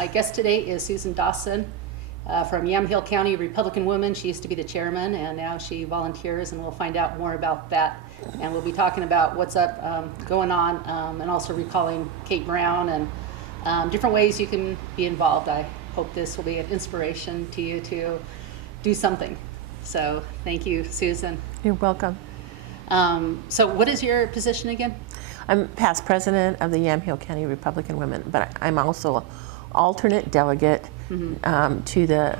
My guest today is Susan Dawson from Yamhill County Republican Women. She used to be the chairman, and now she volunteers, and we'll find out more about that. And we'll be talking about what's up going on, and also recalling Kate Brown and different ways you can be involved. I hope this will be an inspiration to you to do something. So thank you, Susan. You're welcome. So what is your position again? I'm past president of the Yamhill County Republican Women, but I'm also alternate delegate to the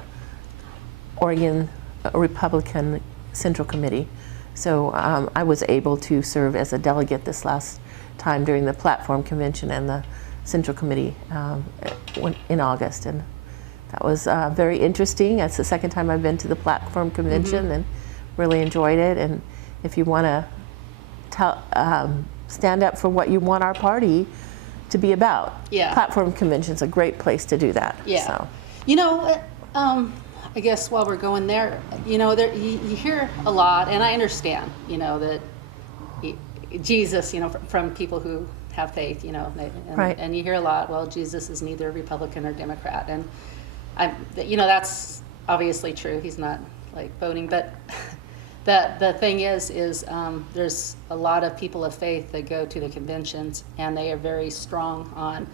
Oregon Republican Central Committee. So I was able to serve as a delegate this last time during the platform convention and the Central Committee in August, and that was very interesting. That's the second time I've been to the platform convention and really enjoyed it. And if you want to stand up for what you want our party to be about, platform convention's a great place to do that. Yeah. So. You know, I guess while we're going there, you know, you hear a lot, and I understand, you know, that Jesus, you know, from people who have faith, you know, and you hear a lot, well, Jesus is neither Republican or Democrat, and you know, that's obviously true. He's not like voting, but the thing is there's a lot of people of faith that go to the conventions, and they are very strong on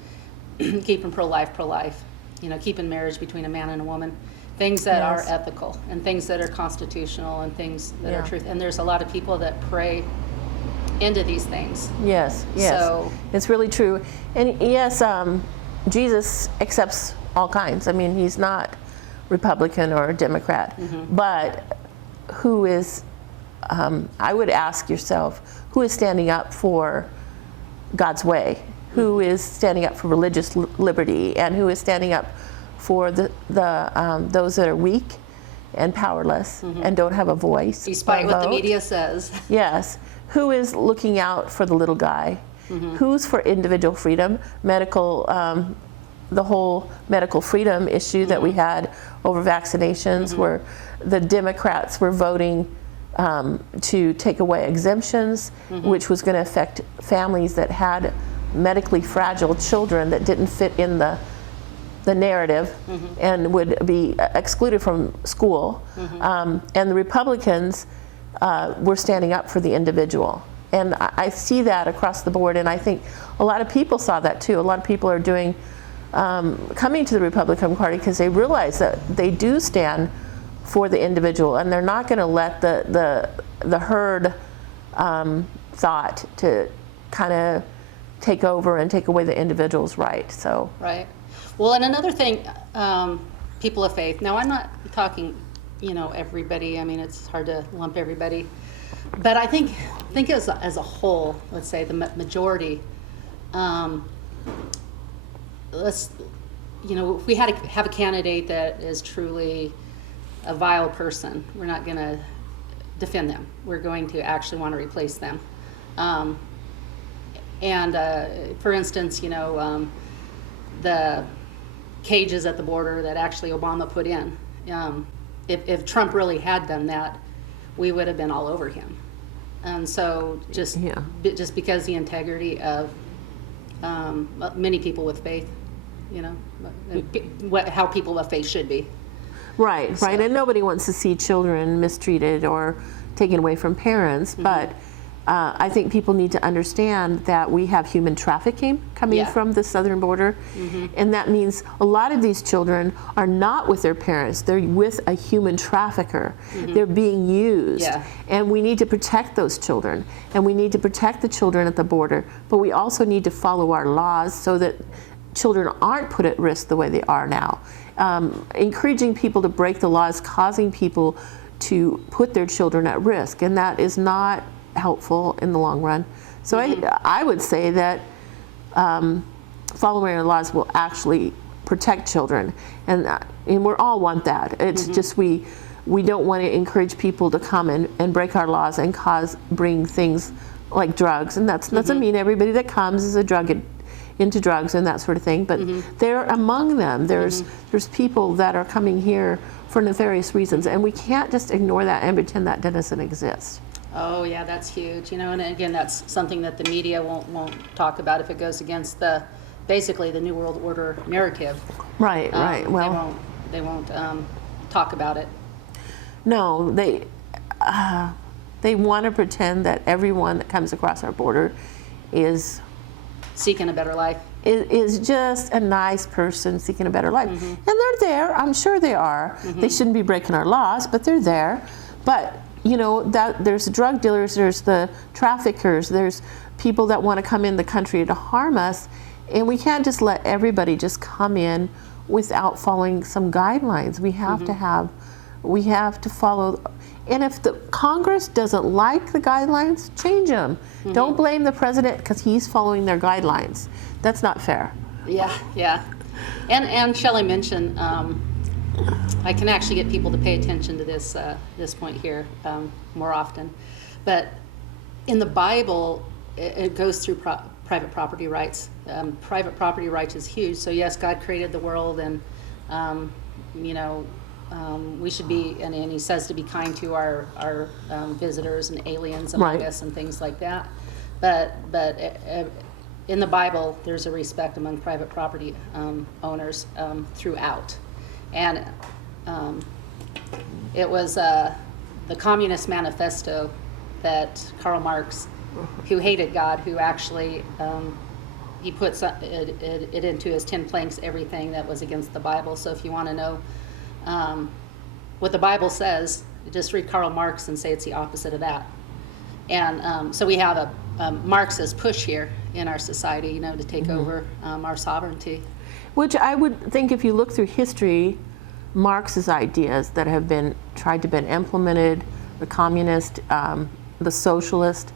keeping pro-life, you know, keeping marriage between a man and a woman, things that are ethical and things that are constitutional and things that are truth. And there's a lot of people that pray into these things. Yes. So it's really true. And yes, Jesus accepts all kinds. I mean, he's not Republican or Democrat, but who is, I would ask yourself, who is standing up for God's way? Who is standing up for religious liberty? And who is standing up for those that are weak and powerless and don't have a voice? Despite what the media says. Yes. Who is looking out for the little guy? Who's for individual freedom, medical, the whole medical freedom issue that we had over vaccinations, where the Democrats were voting to take away exemptions, which was going to affect families that had medically fragile children that didn't fit in the narrative and would be excluded from school. And the Republicans were standing up for the individual. And I see that across the board, and I think a lot of people saw that too. A lot of people are coming to the Republican Party because they realize that they do stand for the individual, and they're not going to let the herd thought to kind of take over and take away the individual's right. So right. Well, and another thing, people of faith. Now, I'm not talking, you know, everybody. I mean, it's hard to lump everybody, but I think as a whole, let's say the majority. Let's, you know, if we had to have a candidate that is truly a vile person, we're not going to defend them. We're going to actually want to replace them. For instance, you know, the cages at the border that actually Obama put in, if Trump really had done that, we would have been all over him. And so just because the integrity of many people with faith, you know, how people of faith should be. Right. And nobody wants to see children mistreated or taken away from parents, but I think people need to understand that we have human trafficking coming from the southern border, and that means a lot of these children are not with their parents. They're with a human trafficker. They're being used, and we need to protect those children, and we need to protect the children at the border, but we also need to follow our laws so that children aren't put at risk the way they are now. Encouraging people to break the laws, causing people to put their children at risk, and that is not helpful in the long run. So I would say that following our laws will actually protect children, and we all want that. It's just we don't want to encourage people to come and break our laws and bring things like drugs, and that doesn't mean everybody that comes is into drugs and that sort of thing, but they're among them. There's people that are coming here for nefarious reasons, and we can't just ignore that and pretend that doesn't exist. Oh yeah, that's huge. You know, and again, that's something that the media won't talk about if it goes against the basically the New World Order narrative. Right, right. Well, they won't talk about it. no, they want to pretend that everyone that comes across our border is Seeking a better life. is just a nice person seeking a better life. Mm-hmm. And they're there, I'm sure they are. They shouldn't be breaking our laws, but they're there. But, you know, that there's drug dealers, there's the traffickers, there's people that want to come in the country to harm us, and we can't just let everybody just come in without following some guidelines. We have to follow. And if the Congress doesn't like the guidelines, change them. Don't blame the president because he's following their guidelines. That's not fair. Yeah, yeah. And Shelley mentioned, I can actually get people to pay attention to this point here more often. But in the Bible, it goes through private property rights. Private property rights is huge. So yes, God created the world, and you know, we should be, and he says to be kind to our visitors and aliens among us and things like that. But in the Bible, there's a respect among private property owners throughout. And it was the Communist Manifesto that Karl Marx, who hated God, who actually he put it into his 10 planks, everything that was against the Bible. So if you want to know what the Bible says, just read Karl Marx and say it's the opposite of that. And so we have a Marxist push here in our society, you know, to take over our sovereignty. Which I would think, if you look through history, Marx's ideas that have been tried to been implemented, the communist, the socialist,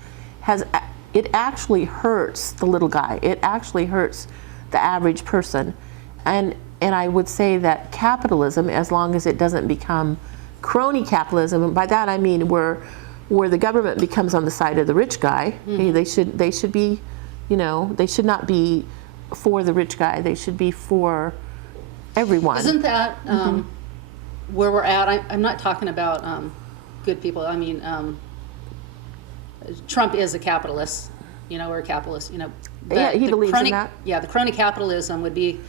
it actually hurts the little guy. It actually hurts the average person. And I would say that capitalism, as long as it doesn't become crony capitalism, and by that I mean where the government becomes on the side of the rich guy, they should be, you know, they should not be for the rich guy. They should be for everyone. Isn't that where we're at? I'm not talking about good people. I mean, Trump is a capitalist. You know, we're a capitalist. You know, Yeah, he believes in that. Yeah, the crony capitalism would be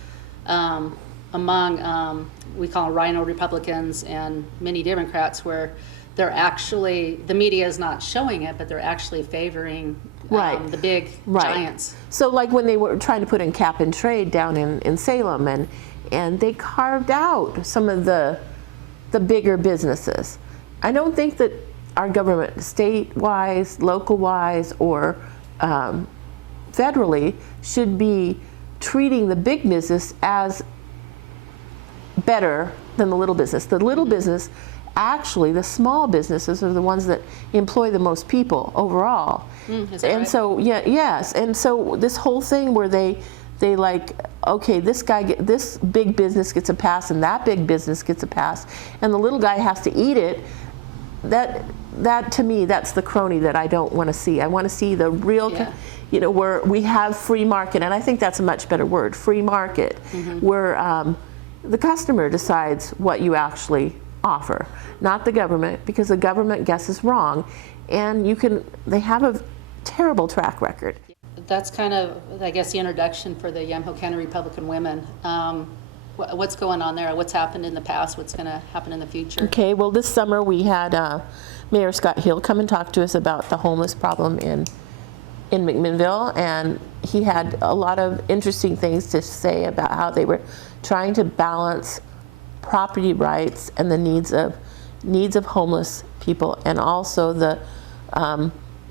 among we call them rhino Republicans and many Democrats, where they're actually, the media is not showing it, but they're actually favoring the big giants. So like when they were trying to put in cap and trade down in Salem, and they carved out some of the bigger businesses. I don't think that our government, state-wise, local-wise, or federally, should be treating the big business as better than the little business. The little business, actually, the small businesses are the ones that employ the most people overall. Is that And right? so, yes. And so this whole thing where they like, okay, this big business gets a pass and that big business gets a pass, and the little guy has to eat it. That to me, that's the crony that I don't want to see. I want to see the real, you know, where we have free market, and I think that's a much better word, free market, where the customer decides what you actually offer, not the government, because the government guesses wrong, and they have a terrible track record. That's kind of, I guess, the introduction for the Yamhill County Republican Women. What's going on there? What's happened in the past? What's going to happen in the future? Okay, well, this summer we had Mayor Scott Hill come and talk to us about the homeless problem in McMinnville, and he had a lot of interesting things to say about how they were trying to balance property rights and the needs of homeless people, and also the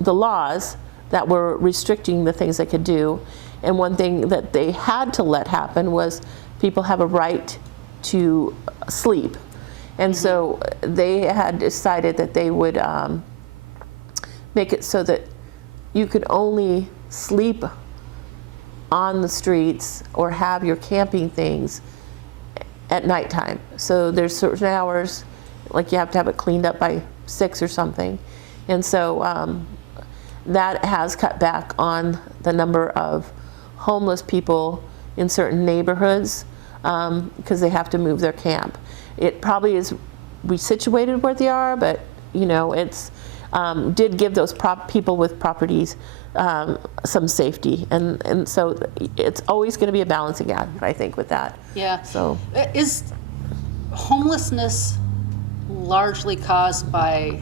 laws that were restricting the things they could do. And one thing that they had to let happen was people have a right to sleep. And so they had decided that they would make it so that you could only sleep on the streets or have your camping things at nighttime. So there's certain hours, like you have to have it cleaned up by 6 or something. And so that has cut back on the number of homeless people in certain neighborhoods because they have to move their camp. It probably is resituated where they are, but you know, it's did give those people with properties some safety, and so it's always going to be a balancing act, I think, with that. Yeah. So is homelessness largely caused by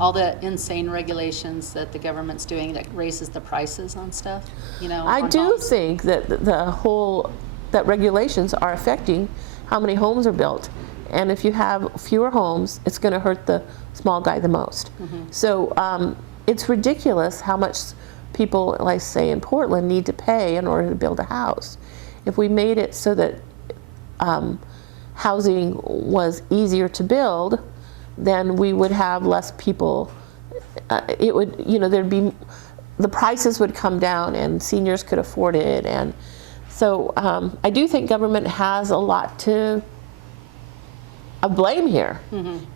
all the insane regulations that the government's doing that raises the prices on stuff? I do think that that regulations are affecting how many homes are built. And if you have fewer homes, it's going to hurt the small guy the most. So it's ridiculous how much people, like say in Portland, need to pay in order to build a house. If we made it so that housing was easier to build, then we would have less people. It would, there'd be, the prices would come down and seniors could afford it. And so I do think government has a lot to blame here.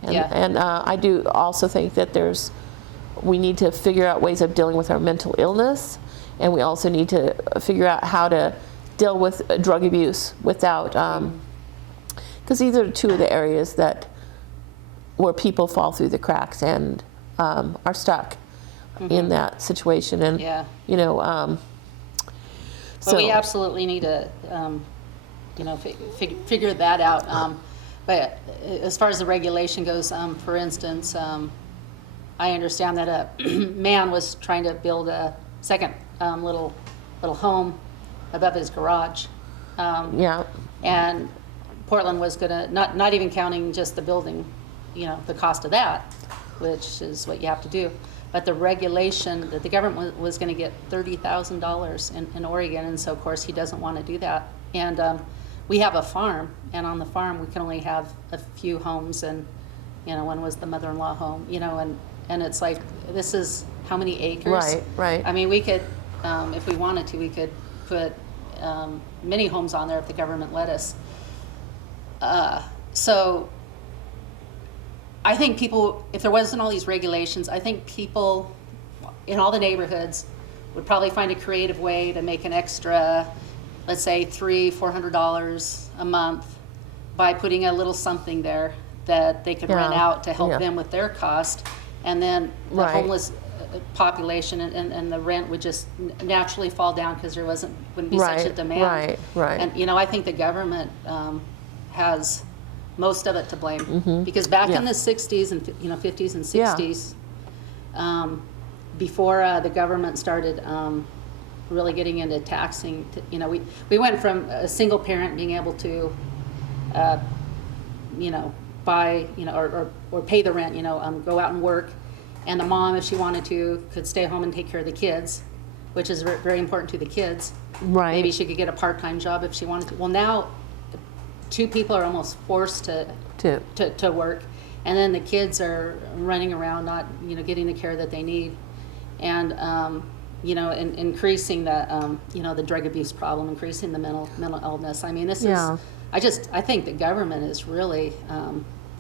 And I do also think that we need to figure out ways of dealing with our mental illness, and we also need to figure out how to deal with drug abuse without, because these are two of the areas where people fall through the cracks and are stuck in that situation. And Well, we absolutely need to, figure that out. But as far as the regulation goes, for instance, I understand that a man was trying to build a second little home above his garage. And Portland was gonna, not even counting just the building, the cost of that, which is what you have to do. But the regulation that the government was going to get $30,000 in Oregon, and so of course he doesn't want to do that. And we have a farm, and on the farm we can only have a few homes, and one was the mother-in-law home, and it's like, this is how many acres? Right. I mean, we could, if we wanted to, we could put many homes on there if the government let us. So I think people, if there wasn't all these regulations, I think people in all the neighborhoods would probably find a creative way to make an extra, let's say $300-400 a month by putting a little something there that they could rent out to help them with their cost. And then the homeless population and the rent would just naturally fall down because there wouldn't be such a demand. And I think the government has most of it to blame, because back in the 60s and 50s and 60s, before the government started really getting into taxing, we went from a single parent being able to buy or pay the rent, go out and work, and the mom, if she wanted to, could stay home and take care of the kids, which is very important to the kids. Maybe she could get a part-time job if she wanted to. Well, now two people are almost forced to work, and then the kids are running around not getting the care that they need, and increasing the the drug abuse problem, increasing the mental illness. I mean, this is, I think the government is really,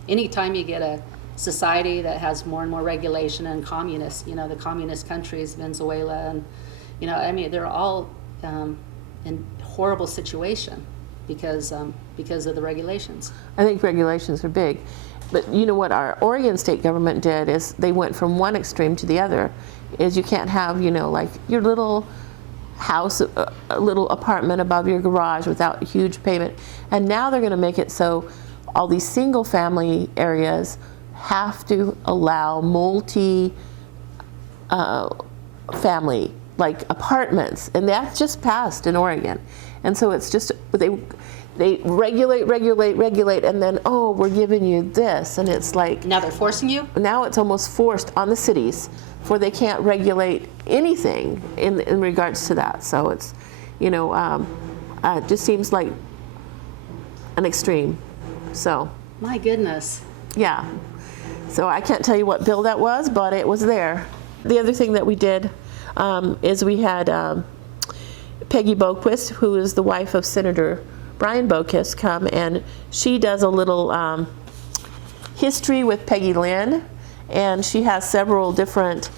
anytime you get a society that has more and more regulation, and communist, the communist countries, Venezuela, and I mean, they're all in horrible situation because of the regulations. I think regulations are big. But what our Oregon state government did is they went from one extreme to the other. Is you can't have, like your little house, a little apartment above your garage without a huge payment. And now they're going to make it so all these single family areas have to allow family, like apartments, and that just passed in Oregon. And so it's just, they regulate, and then, oh, we're giving you this, and it's like, now they're forcing you? Now it's almost forced on the cities, for they can't regulate anything in regards to that. So it's, it just seems like an extreme. So. My goodness. Yeah. So I can't tell you what bill that was, but it was there. The other thing that we did is we had Peggy Boquist, who is the wife of Senator Brian Boquist, come, and she does a little history with Peggy Lynn, and she has several different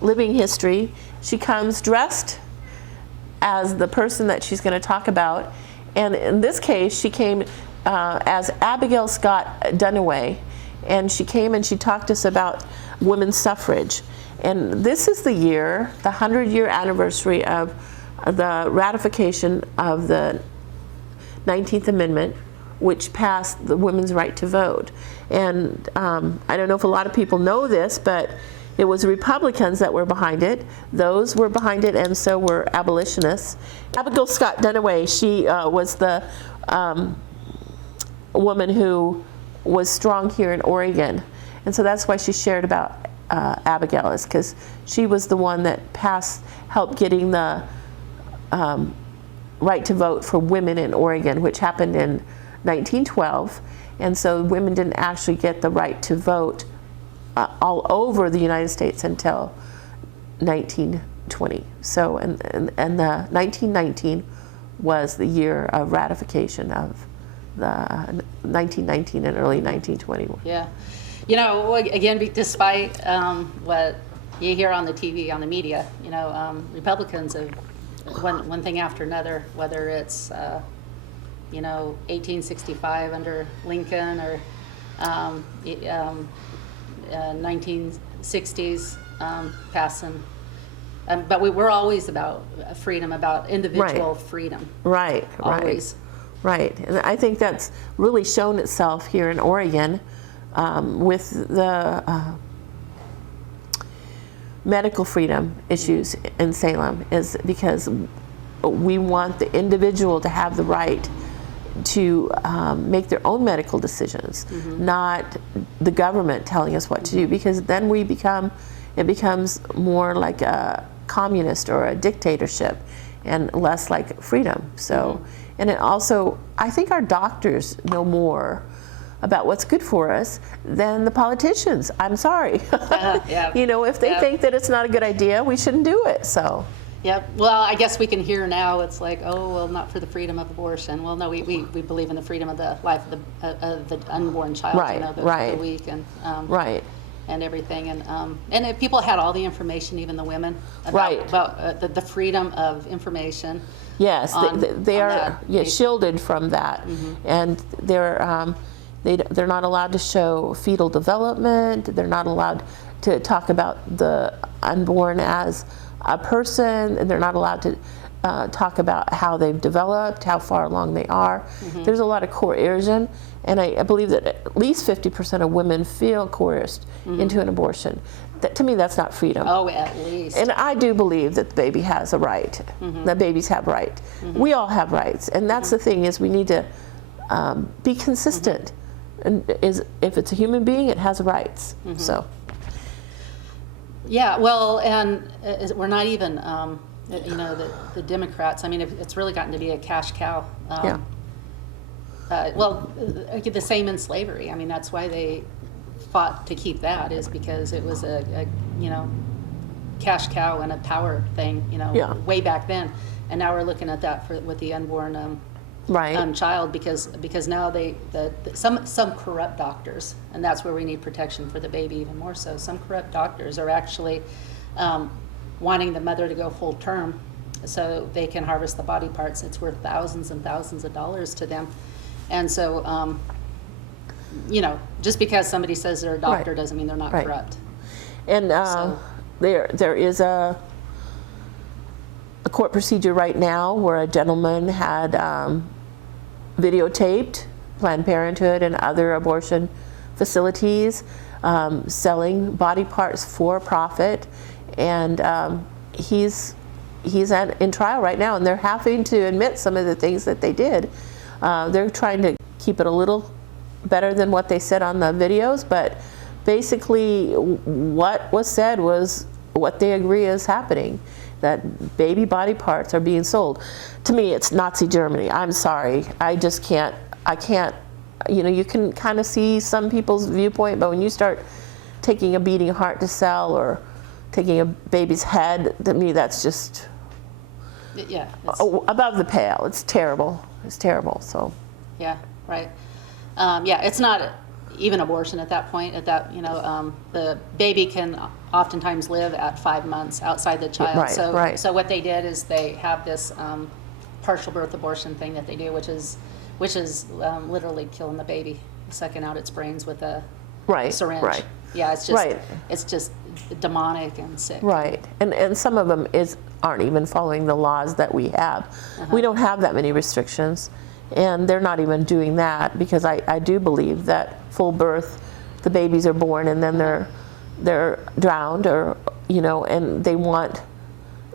living history. She comes dressed as the person that she's going to talk about, and in this case she came as Abigail Scott Dunaway, and she came and she talked to us about women's suffrage. And this is the year, the 100-year anniversary of the ratification of the 19th Amendment, which passed the women's right to vote. And I don't know if a lot of people know this, but it was Republicans that were behind it. Those were behind it, and so were abolitionists. Abigail Scott Duniway, she was the woman who was strong here in Oregon. And so that's why she shared about Abigail, is because she was the one that helped getting the right to vote for women in Oregon, which happened in 1912. And so women didn't actually get the right to vote all over the United States until 1920. So, and the 1919 was the year of ratification of the 1919 and early 1920. Yeah. You know, again, despite what you hear on the TV, on the media, you know, Republicans have one thing after another, whether it's, you know, 1865 under Lincoln or 1960s passing. But we're always about freedom, about individual freedom. Right, always. Right. And I think that's really shown itself here in Oregon with the medical freedom issues in Salem, is because we want the individual to have the right to make their own medical decisions, not the government telling us what to do, because then it becomes more like a communist or a dictatorship and less like freedom. So, and it also, I think our doctors know more about what's good for us than the politicians. I'm sorry. Yeah. You know, if they think that it's not a good idea, we shouldn't do it. So. Yep. Well, I guess we can hear now. It's like, oh, well, not for the freedom of abortion. Well, no, we believe in the freedom of the life of the unborn child. Right. You know, the weak and right. And everything. And if people had all the information, even the women, about the freedom of information. Yes, they are shielded from that, and they're not allowed to show fetal development. They're not allowed to talk about the unborn as a person, and they're not allowed to talk about how they've developed, how far along they are. There's a lot of coercion, and I believe that at least 50% of women feel coerced into an abortion. To me, that's not freedom. Oh, at least. And I do believe that the baby has a right. That babies have right. We all have rights, and that's the thing, is we need to be consistent. And if it's a human being, it has rights. So. Yeah, well, and we're not even, you know, the Democrats. I mean, it's really gotten to be a cash cow. Well, the same in slavery. I mean, that's why they fought to keep that, is because it was a you know, cash cow and a power thing, you know, way back then. And now we're looking at that with the unborn child, because now some corrupt doctors, and that's where we need protection for the baby even more so. Some corrupt doctors are actually wanting the mother to go full term so they can harvest the body parts. It's worth thousands and thousands of dollars to them. And so, you know, just because somebody says they're a doctor doesn't mean they're not corrupt. And there is a court procedure right now where a gentleman had videotaped Planned Parenthood and other abortion facilities selling body parts for profit, and he's in trial right now, and they're having to admit some of the things that they did. They're trying to keep it a little better than what they said on the videos, but basically what was said was what they agree is happening, that baby body parts are being sold. To me, it's Nazi Germany. I'm sorry. I just can't, you know, you can kind of see some people's viewpoint, but when you start taking a beating heart to sell or taking a baby's head, to me, that's just above the pale. It's terrible. It's terrible. So. Yeah. Right. It's not even abortion at that point. At that, you know, the baby can oftentimes live at 5 months outside the child. So what they did is they have this partial birth abortion thing that they do, which is literally killing the baby, sucking out its brains with a Right, syringe. right. Yeah, it's just Right. it's just demonic and sick. Right, and some of them aren't even following the laws that we have. We don't have that many restrictions, and they're not even doing that, because I do believe that full birth, the babies are born and then they're drowned, or and they want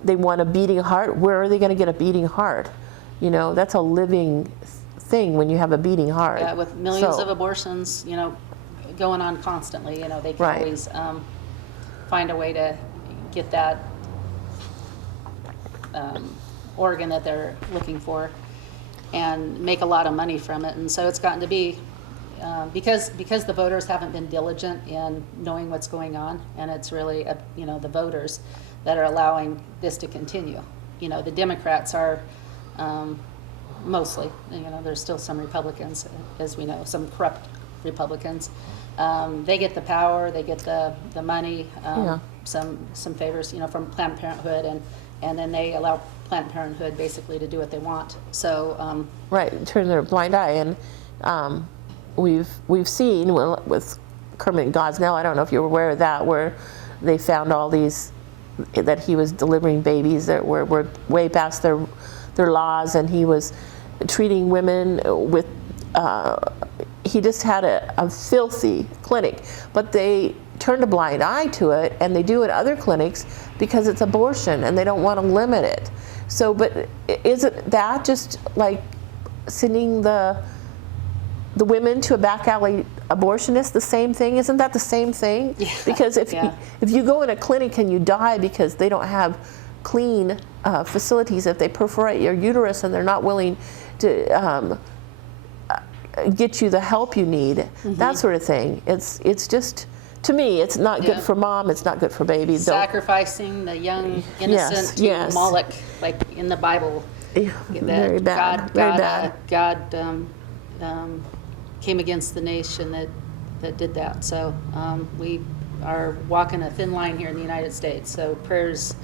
a beating heart. Where are they going to get a beating heart? That's a living thing when you have a beating heart. Yeah, with millions of abortions, going on constantly, they can always find a way to get that organ that they're looking for and make a lot of money from it. And so it's gotten to be, because the voters haven't been diligent in knowing what's going on, and it's really, the voters that are allowing this to continue. The Democrats are mostly, there's still some Republicans, as we know, some corrupt Republicans. They get the power, they get the money, some favors, from Planned Parenthood, and then they allow Planned Parenthood basically to do what they want. So right, turn their blind eye, and we've seen with Kermit Gosnell, I don't know if you're aware of that, where they found all these, that he was delivering babies that were way past their laws, and he was treating women with, he just had a filthy clinic, but they turned a blind eye to it, and they do it at other clinics because it's abortion and they don't want to limit it. So, but isn't that just like sending the women to a back alley abortionist the same thing? Isn't that the same thing? Yeah. Because if you go in a clinic and you die because they don't have clean facilities, if they perforate your uterus and they're not willing to get you the help you need, that sort of thing. It's just, to me, it's not good for mom, it's not good for baby. Sacrificing the young innocent to Moloch, like in the Bible. Yeah, very bad. God came against the nation that did that. So we are walking a thin line here in the United States. So prayers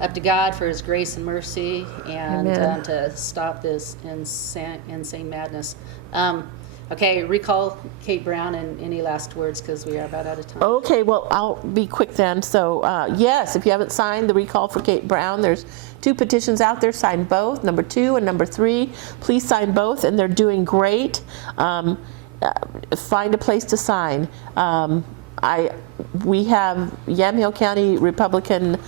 up to God for His grace and mercy, and to stop this insane madness. Okay, recall Kate Brown, and any last words, because we are about out of time. Okay, well, I'll be quick then. So yes, if you haven't signed the recall for Kate Brown, there's 2 petitions out there. Sign both, number 2 and number 3. Please sign both, and they're doing great. Find a place to sign. We have Yamhill County Republican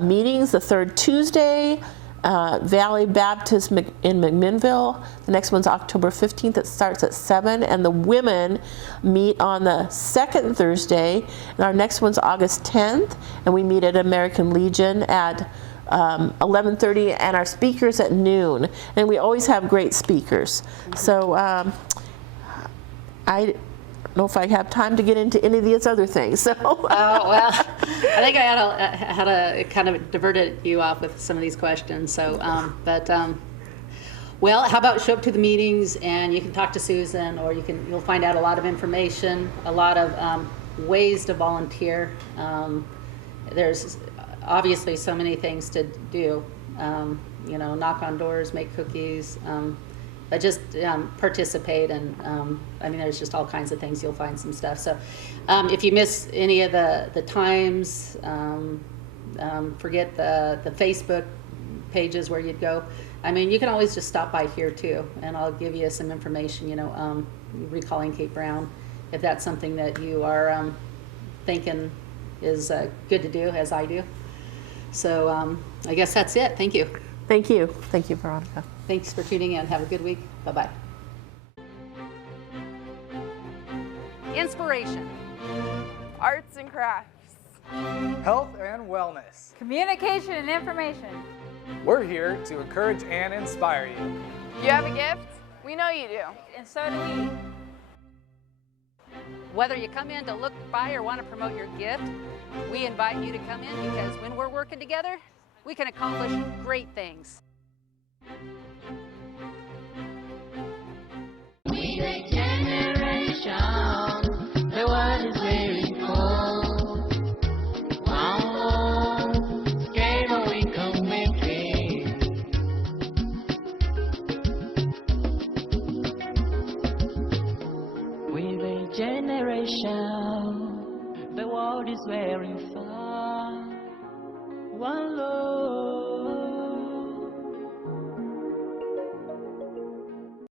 meetings the 3rd Tuesday. Valley Baptist in McMinnville. The next one's October 15th. It starts at 7, and the women meet on the 2nd Thursday. And our next one's August 10th, and we meet at American Legion at 11:30, and our speakers at noon. And we always have great speakers. So I don't know if I have time to get into any of these other things. So. Oh, well, I think I had to kind of diverted you off with some of these questions. So, well, how about show up to the meetings, and you can talk to Susan, or you'll find out a lot of information, a lot of ways to volunteer. There's obviously so many things to do. Knock on doors, make cookies. But just participate, and I mean, there's just all kinds of things. You'll find some stuff. So if you miss any of the times, forget the Facebook pages where you'd go. I mean, you can always just stop by here too, and I'll give you some information, recalling Kate Brown, if that's something that you are thinking is good to do, as I do. So I guess that's it. Thank you. Thank you. Thank you, Veronica. Thanks for tuning in. Have a good week. Bye-bye. Inspiration. Arts and crafts. Health and wellness. Communication and information. We're here to encourage and inspire you. You have a gift? We know you do. And so do we. Whether you come in to look by or want to promote your gift, we invite you to come in, because when we're working together, we can accomplish great things. We the generation, the world is very cold. Wow, scared of we committing. We the generation. generation. The world is very far. One love.